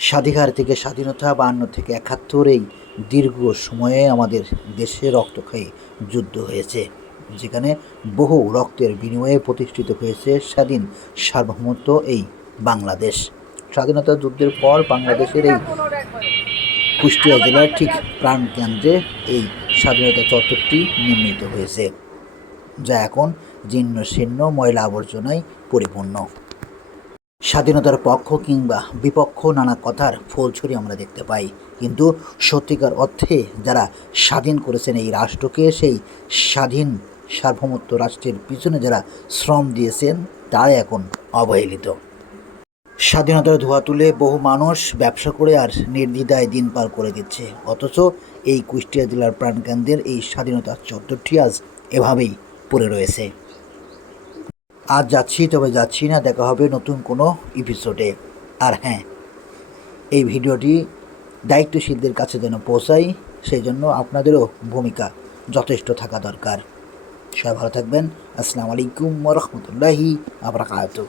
স্বাধিকার থেকে স্বাধীনতা ৫২ থেকে ৭১ এই দীর্ঘ সময়ে আমাদের দেশে রক্তক্ষয়ী যুদ্ধ হয়েছে, যেখানে বহু রক্তের বিনিময়ে প্রতিষ্ঠিত হয়েছে স্বাধীন সার্বভৌমত্ব এই বাংলাদেশ। স্বাধীনতা যুদ্ধের পর বাংলাদেশের এই কুষ্টিয়া জেলার ঠিক প্রাণকেন্দ্রে এই স্বাধীনতা চত্বরটি নির্মিত হয়েছে, যা এখন জীর্ণ শীর্ণ ময়লা আবর্জনায় পরিপূর্ণ। স্বাধীনতার পক্ষ কিংবা বিপক্ষ নানা কথার ফলছড়ি আমরা দেখতে পাই, কিন্তু সত্যিকার অর্থে যারা স্বাধীন করেছেন এই রাষ্ট্রকে, সেই স্বাধীন সার্বভৌমত্ব রাষ্ট্রের পিছনে যারা শ্রম দিয়েছেন, তারা এখন অবহেলিত। স্বাধীনতার ধোঁয়া তুলে বহু মানুষ ব্যবসা করে আর নির্দ্বিধায় দিন পার করে দিচ্ছে, অথচ এই কুষ্টিয়া জেলার প্রাণকেন্দ্রের এই স্বাধীনতা চত্বরটি আজ এভাবেই পড়ে রয়েছে। আজ যাচ্ছি, তবে যাচ্ছি না। দেখা হবে নতুন কোনো এপিসোডে। আর হ্যাঁ, এই ভিডিওটি দায়িত্বশীলদের কাছে যেন পৌঁছায়, সেই জন্য আপনাদেরও ভূমিকা যথেষ্ট থাকা দরকার। সবাই ভালো থাকবেন। আসসালামু আলাইকুম ওয়া রাহমাতুল্লাহি ওয়া বারাকাতুহু।